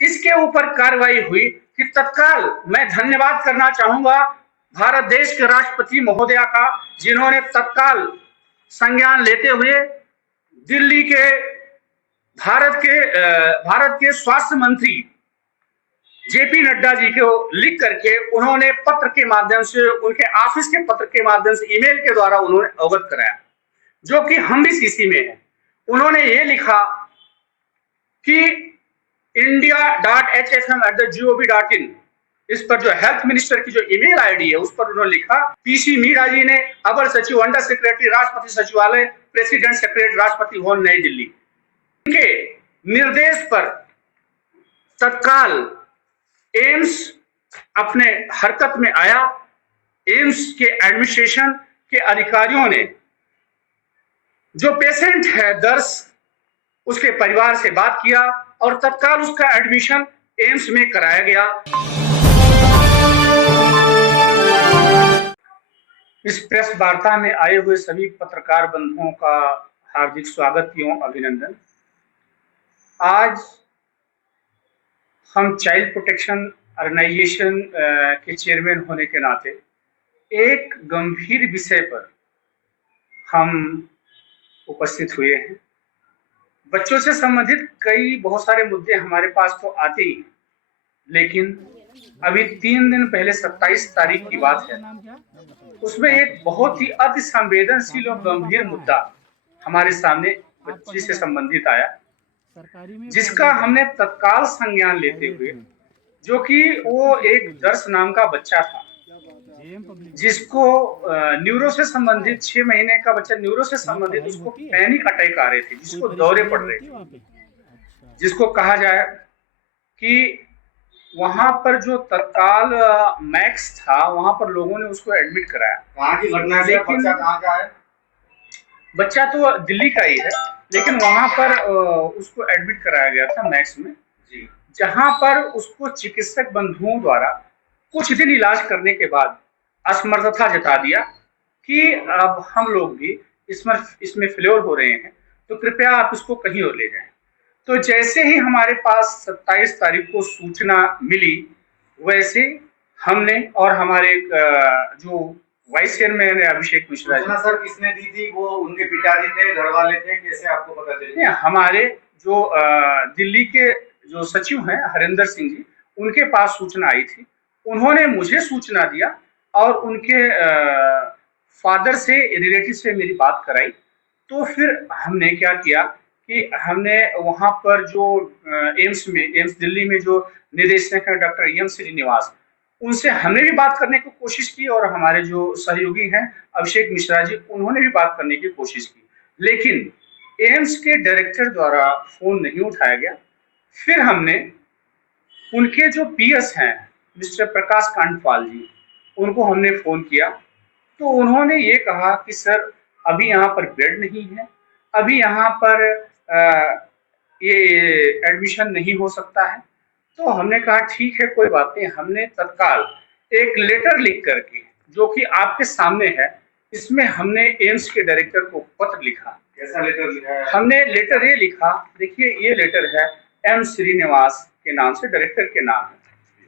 इसके ऊपर कार्रवाई हुई कि तत्काल मैं धन्यवाद करना चाहूंगा भारत देश के राष्ट्रपति महोदया का, जिन्होंने तत्काल संज्ञान लेते हुए दिल्ली के भारत के स्वास्थ्य मंत्री जेपी नड्डा जी को लिख करके उन्होंने पत्र के माध्यम से, उनके ऑफिस के पत्र के माध्यम से, ईमेल के द्वारा उन्होंने अवगत कराया, जो कि हम भी सीसी में है। उन्होंने ये लिखा कि india.hfm@gov.in, इस पर जो हेल्थ मिनिस्टर की जो ईमेल आईडी है उस पर उन्होंने लिखा, पीसी मीणा जी ने, अपर सचिव अंडर सेक्रेटरी राष्ट्रपति सचिवालय, प्रेसिडेंट सेक्रेटरी राष्ट्रपति भवन नई दिल्ली, के निर्देश पर तत्काल एम्स अपने हरकत में आया। एम्स के एडमिनिस्ट्रेशन के अधिकारियों ने जो पेशेंट है दर्श, उसके परिवार से बात किया और तत्काल उसका एडमिशन एम्स में कराया गया। इस प्रेस वार्ता में आए हुए सभी पत्रकार बंधुओं का हार्दिक स्वागत एवं अभिनंदन। आज हम चाइल्ड प्रोटेक्शन ऑर्गेनाइजेशन के चेयरमैन होने के नाते एक गंभीर विषय पर हम उपस्थित हुए हैं। बच्चों से संबंधित बहुत सारे मुद्दे हमारे पास तो आते ही, लेकिन अभी 3 दिन पहले 27 तारीख की बात है, उसमें एक बहुत ही अति संवेदनशील और गंभीर मुद्दा हमारे सामने बच्ची से संबंधित आया, जिसका हमने तत्काल संज्ञान लेते हुए, जो कि वो एक दर्श नाम का बच्चा था, जिसको न्यूरो से संबंधित 6 महीने का बच्चा, न्यूरो से संबंधित उसको पैनिक अटैक आ रहे थे, जिसको दौरे पड़ रहे थे, जिसको कहा जाए कि वहां पर जो तत्काल मैक्स था, वहां पर लोगों ने उसको एडमिट कराया। वहां की घटना है, बच्चा कहाँ का है? बच्चा तो दिल्ली का ही है, लेकिन वहां पर उसको एडमिट कराया गया था मैक्स में, जहां पर उसको चिकित्सक बंधुओं द्वारा कुछ दिन इलाज करने के बाद असमर्थता जता दिया कि अब हम लोग भी इसमें फेल्योर हो रहे हैं, तो कृपया आप इसको कहीं और ले जाएं। तो जैसे ही हमारे पास 27 तारीख को सूचना मिली, वैसे हमने और हमारे जो vice chairman Abhishek Mishra ji. Sir किसने दी थी? वो उनके पिताजी थे, घर वाले थे, कैसे आपको पता चला? हमारे जो दिल्ली के जो सचिव हैं हरिंदर सिंह जी, उनके पास सूचना आई थी, उन्होंने मुझे सूचना दिया और उनके फादर से, रिलेटिव से मेरी बात कराई। तो फिर हमने क्या किया कि हमने वहां पर जो एम्स दिल्ली में जो निदेशक है डॉक्टर एम श्रीनिवास, उनसे हमने भी बात करने की कोशिश की और हमारे जो सहयोगी हैं अभिषेक मिश्रा जी, उन्होंने भी बात करने की कोशिश की, लेकिन एम्स के डायरेक्टर द्वारा फोन नहीं उठाया गया। फिर हमने उनके जो पीएस हैं मिस्टर प्रकाश कांडपाल जी, उनको हमने फोन किया, तो उन्होंने ये कहा कि सर अभी यहाँ पर बेड नहीं है, अभी यहाँ पर ये एडमिशन नहीं हो सकता है। तो हमने कहा ठीक है, कोई बात नहीं। हमने तत्काल एक लेटर लिख करके, जो कि आपके सामने है, इसमें हमने एम्स के डायरेक्टर को पत्र लिखा। कैसा लेटर लिखा है? हमने लेटर ये लिखा, देखिए ये लेटर है एम श्रीनिवास के नाम से, डायरेक्टर के नाम है।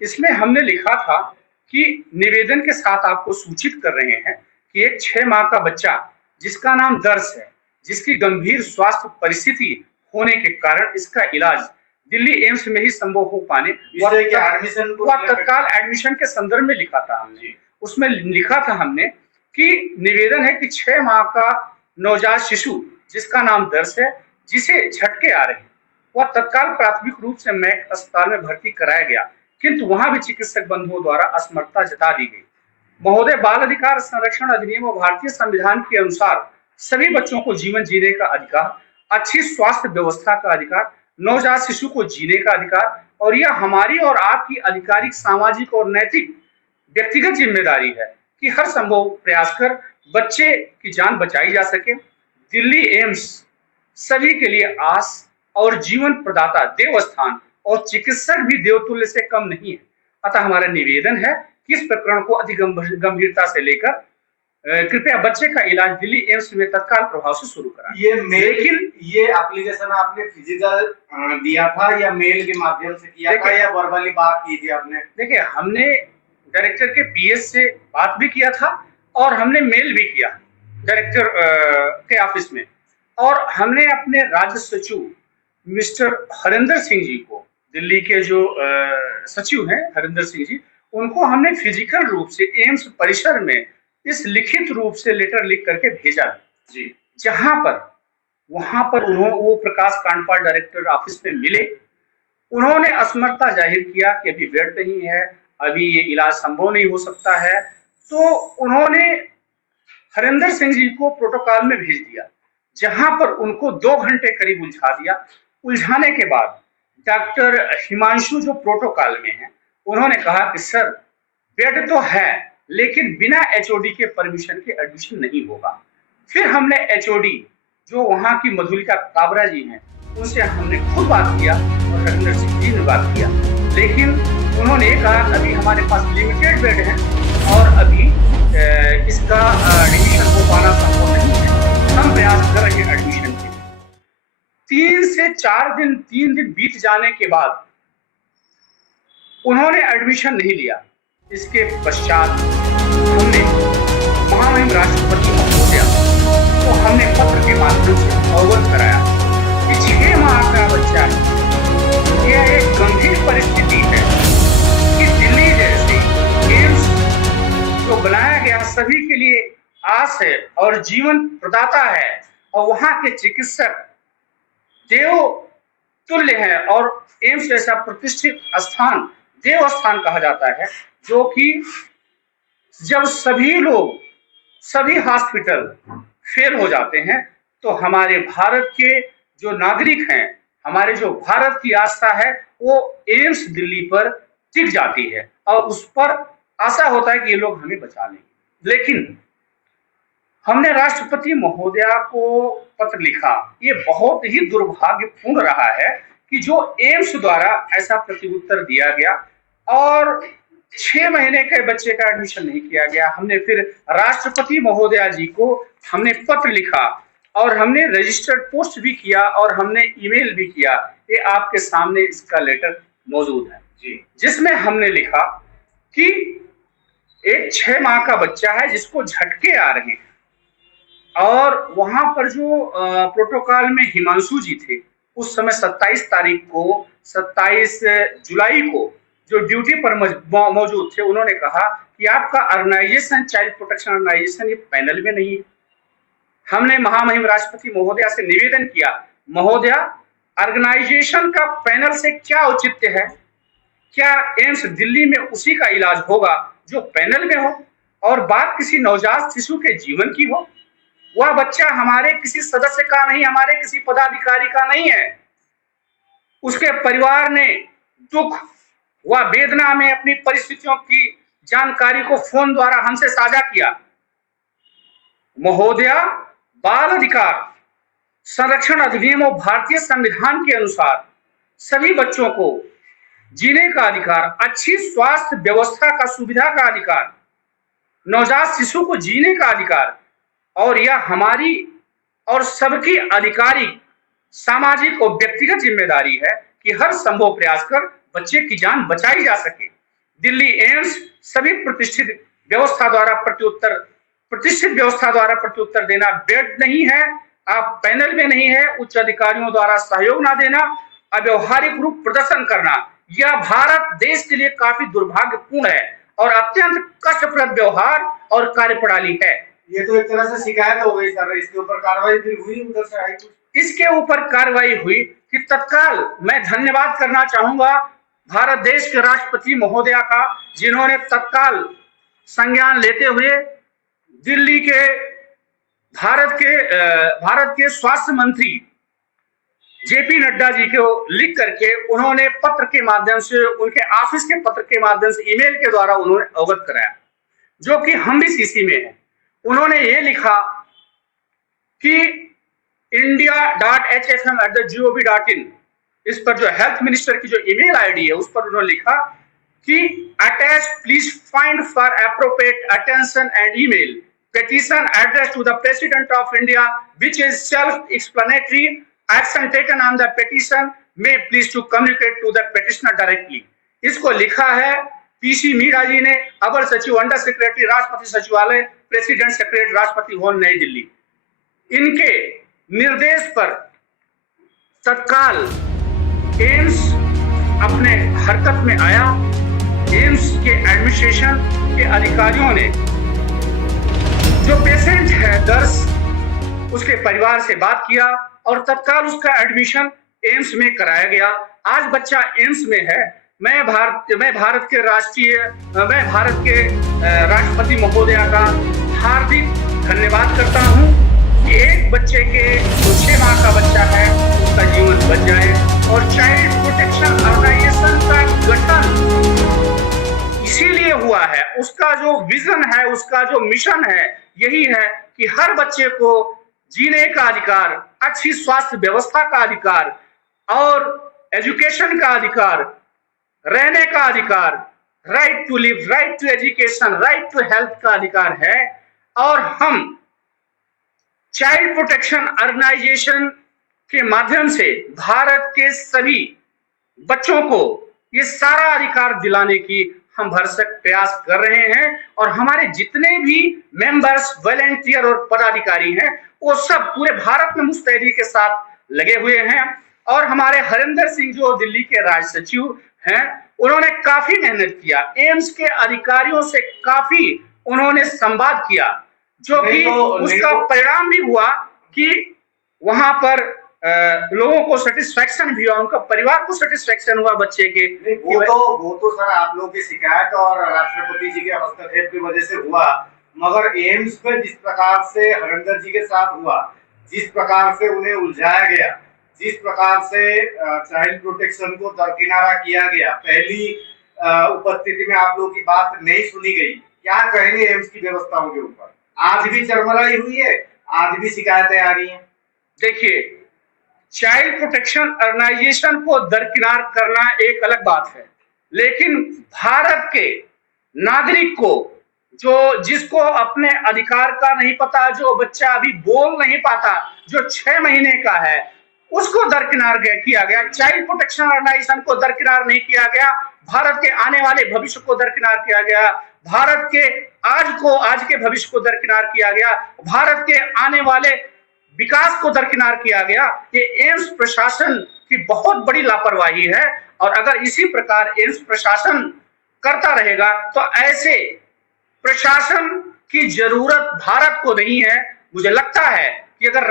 इसमें हमने लिखा था कि निवेदन के साथ आपको सूचित कर रहे हैं कि एक 6 माह का बच्चा जिसका नाम दर्श है, जिसकी गंभीर स्वास्थ्य परिस्थिति होने के कारण इसका इलाज दिल्ली एम्स में ही संभव हो पाने, तत्काल एडमिशन के संदर्भ में लिखा था हमने। उसमें लिखा था हमने कि निवेदन है कि 6 माह का नवजात शिशु जिसका नाम दर्श है, जिसे झटके आ रहे हैं, वह तत्काल प्राथमिक रूप से मैक अस्पताल में भर्ती कराया गया, किंतु वहां भी चिकित्सक बंधुओं द्वारा असमर्थता जता दी गई। महोदय, बाल अधिकार संरक्षण अधिनियम और भारतीय संविधान के अनुसार सभी बच्चों को जीवन जीने का अधिकार, अच्छी स्वास्थ्य व्यवस्था का अधिकार, नवजात शिशु को जीने का अधिकार, और यह हमारी और आपकी आधिकारिक, सामाजिक और नैतिक व्यक्तिगत जिम्मेदारी है कि हर संभव प्रयास कर बच्चे की जान बचाई जा सके। दिल्ली एम्स सभी के लिए आस और जीवन प्रदाता देवस्थान, और चिकित्सक भी देवतुल्य से कम नहीं है। अतः हमारा निवेदन है कि इस प्रकरण को अति गंभीरता से लेकर कृपया बच्चे का इलाज दिल्ली एम्स में तत्काल प्रभाव से शुरू करा। ये मेल, लेकिन ये एप्लीकेशन आपने फिजिकल दिया था या मेल के माध्यम से किया था या वर्बली बात की थी आपने? देखिए, हमने डायरेक्टर के पीएस से बात भी किया था और हमने मेल भी किया डायरेक्टर के ऑफिस में, और हमने अपने राज्य सचिव मिस्टर हरिंदर सिंह जी को, दिल्ली के जो सचिव हैं हरिंदर सिंह जी, उनको हमने फिजिकल रूप से एम्स परिसर में इस लिखित रूप से लेटर लिख करके भेजा जी, जहां पर वहां पर वो प्रकाश कांडपाल डायरेक्टर ऑफिस में मिले। उन्होंने असमर्थता जाहिर किया कि अभी बेड नहीं है, अभी ये इलाज संभव नहीं हो सकता है। तो उन्होंने हरिंदर सिंह जी को प्रोटोकॉल में भेज दिया, जहां पर उनको 2 घंटे करीब उलझा दिया। उलझाने के बाद डॉक्टर हिमांशु जो प्रोटोकॉल में है, उन्होंने कहा कि सर बेड तो है लेकिन बिना एचओडी के परमिशन के एडमिशन नहीं होगा। फिर हमने एचओडी जो वहां की मधुलिका काबरा जी हैं, उनसे हमने खुद बात किया और हरिंदर सिंह जी ने बात किया, लेकिन उन्होंने कहा अभी हमारे पास लिमिटेड बेड है और अभी इसका एडमिशन हो पाना संभव नहीं है। हम प्रयास कर रहे हैं एडमिशन के। 3 से 4 दिन, 3 दिन बीत जाने के बाद उन्होंने एडमिशन नहीं लिया। इसके पश्चात हमने महामहिम राष्ट्रपति महोदया को हमने पत्र के माध्यम से अवगत कराया कि 6 माह का बच्चा है। यह एक गंभीर परिस्थिति है कि दिल्ली जैसे एम्स जो बनाया गया सभी के लिए आस है और जीवन प्रदाता है, और वहां के चिकित्सक देव तुल्य है, और एम्स जैसा प्रतिष्ठित स्थान देव स्थान कहा जाता है, जो कि जब सभी लोग, सभी हॉस्पिटल फेल हो जाते हैं तो हमारे भारत के जो नागरिक हैं, हमारे जो भारत की आस्था है, वो एम्स दिल्ली पर टिक जाती है और उस पर आशा होता है कि ये लोग हमें बचा लेंगे। लेकिन हमने राष्ट्रपति महोदया को पत्र लिखा। ये बहुत ही दुर्भाग्यपूर्ण रहा है कि जो एम्स द्वारा ऐसा प्रत्युत्तर दिया गया और 6 महीने के बच्चे का एडमिशन नहीं किया गया। हमने फिर राष्ट्रपति महोदया जी को हमने पत्र लिखा और हमने रजिस्टर्ड पोस्ट भी किया और हमने ईमेल भी किया। ये आपके सामने इसका लेटर मौजूद है जी, जिसमें हमने लिखा कि एक 6 माह का बच्चा है जिसको झटके आ रहे हैं, और वहां पर जो प्रोटोकॉल में हिमांशु जी थे, उस समय 27 जुलाई को जो ड्यूटी पर मौजूद थे, उन्होंने कहा कि आपका ऑर्गेनाइजेशन, चाइल्ड प्रोटेक्शन ऑर्गेनाइजेशन, ये पैनल में नहीं है। हमने महामहिम राष्ट्रपति महोदया से निवेदन किया, महोदया ऑर्गेनाइजेशन का पैनल से क्या औचित्य है? क्या एम्स दिल्ली में उसी का इलाज होगा जो पैनल में हो, और बात किसी नवजात शिशु के जीवन की हो? वह बच्चा हमारे किसी सदस्य का नहीं, हमारे किसी पदाधिकारी का नहीं है। उसके परिवार ने दुख व वेदना में अपनी परिस्थितियों की जानकारी को फोन द्वारा हमसे साझा किया। महोदया, बाल अधिकार संरक्षण अधिनियम और भारतीय संविधान के अनुसार सभी बच्चों को जीने का अधिकार, अच्छी स्वास्थ्य व्यवस्था का सुविधा का अधिकार, नवजात शिशु को जीने का अधिकार, और यह हमारी और सबकी आधिकारिक, सामाजिक और व्यक्तिगत जिम्मेदारी है कि हर संभव प्रयास कर बच्चे की जान बचाई जा सके। दिल्ली एम्स सभी प्रतिष्ठित व्यवस्था द्वारा प्रत्युत्तर देना, बेड नहीं है, आप पैनल में नहीं है, उच्च अधिकारियों द्वारा सहयोग ना देना, अव्यवहारिक रूप प्रदर्शन करना, यह भारत देश के लिए काफी दुर्भाग्यपूर्ण है और अत्यंत कष्टप्रद व्यवहार और कार्यप्रणाली है। ये तो एक तरह से शिकायत हो गई सर, इसके ऊपर कार्रवाई भी हुई उधर से आई कुछ? इसके ऊपर कार्रवाई हुई कि तत्काल मैं धन्यवाद करना चाहूंगा भारत देश के राष्ट्रपति महोदया का, जिन्होंने तत्काल संज्ञान लेते हुए दिल्ली के भारत के स्वास्थ्य मंत्री जेपी नड्डा जी को लिख करके उन्होंने पत्र के माध्यम से, उनके ऑफिस के पत्र के माध्यम से, ईमेल के द्वारा उन्होंने अवगत कराया, जो कि हम भी सीसी में है। उन्होंने ये लिखा कि india.hfm@gov.in, इस पर जो हेल्थ मिनिस्टर की जो ईमेल आईडी है, उस पर उन्होंने लिखा कि attach please find for appropriate attention and email petition addressed to the President of India, which is self-explanatory. Action taken on the petition may please to communicate to the petitioner directly. इसको लिखा है PC Meena जी ने, अपर सचिव under secretary राष्ट्रपति सचिवालय, president secretary Rashtrapati Bhavan नई दिल्ली। इनके निर्देश पर तत्काल एम्स अपने हरकत में आया। एम्स के एडमिनिस्ट्रेशन के अधिकारियों ने जो पेशेंट है दर्श, उसके परिवार से बात किया और तत्काल उसका एडमिशन एम्स में कराया गया। आज बच्चा एम्स में है। मैं भारत के राष्ट्रपति महोदया का हार्दिक धन्यवाद करता हूं कि एक बच्चे के जो 6 माह का बच्चा है उसका जीवन बच जाए। और चाइल्ड प्रोटेक्शन ऑर्गेनाइजेशन का गठन इसीलिए हुआ है, उसका जो विजन है, उसका जो मिशन है, यही है कि हर बच्चे को जीने का अधिकार, अच्छी स्वास्थ्य व्यवस्था का अधिकार और एजुकेशन का अधिकार, रहने का अधिकार, right to live, right to education, right to health का अधिकार है। और हम चाइल्ड प्रोटेक्शन ऑर्गेनाइजेशन के माध्यम से भारत के सभी बच्चों को ये सारा अधिकार दिलाने की हम भरसक प्रयास कर रहे हैं। और हमारे जितने भी मेंबर्स, वॉलंटियर और पदाधिकारी हैं, वो सब पूरे भारत में मुस्तैदी के साथ लगे हुए हैं। और हमारे हरिंदर सिंह जो दिल्ली के राज्य सचिव हैं, उन्होंने काफी मेहनत किया। एम्स के अधिकारियों से काफी उन्होंने संवाद किया, जो कि उसका परिणाम भी हुआ कि वहां पर लोगों को सेटिस्फेक्शन भी हुआ, उनका परिवार को सेटिस्फेक्शन हुआ बच्चे के। वो तो सर आप लोगों की शिकायत और राष्ट्रपति जी के हस्तक्षेप की वजह से हुआ, मगर एम्स में जिस प्रकार से हरिंदर जी के साथ हुआ, जिस प्रकार से उन्हें उलझाया गया, जिस प्रकार से चाइल्ड प्रोटेक्शन को दरकिनारा किया गया, पहली उपस्थिति में आप लोगों की बात नहीं सुनी गई, क्या कहेंगे एम्स की व्यवस्थाओं के ऊपर? आज भी चरमराई हुई है, आज भी शिकायतें आ रही हैं। देखिए, चाइल्ड प्रोटेक्शन ऑर्गेनाइजेशन को दरकिनार करना एक अलग बात है, लेकिन भारत के नागरिक को, जिसको अपने अधिकार का नहीं पता, जो बच्चा अभी बोल नहीं पाता, जो 6 महीने का है, उसको दरकिनार किया गया। चाइल्ड प्रोटेक्शन ऑर्गेनाइजेशन को दरकिनार नहीं किया गया, भारत के आने वाले भविष्य को दरकिनार किया गया, भारत के आज के भविष्य को दरकिनार किया गया, भारत के आने वाले विकास को दरकिनार किया गया। ये एम्स प्रशासन की बहुत बड़ी लापरवाही है। और अगर इसी प्रकार एम्स प्रशासन करता रहेगा तो ऐसे प्रशासन की जरूरत भारत को नहीं है। मुझे लगता है कि अगर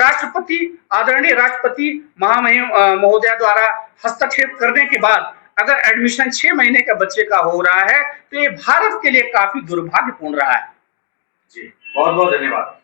आदरणीय राष्ट्रपति महोदया द्वारा हस्तक्षेप करने के बाद अगर एडमिशन 6 महीने का बच्चे का हो रहा है तो ये भारत के लिए काफी दुर्भाग्यपूर्ण रहा है। जी, बहुत बहुत धन्यवाद।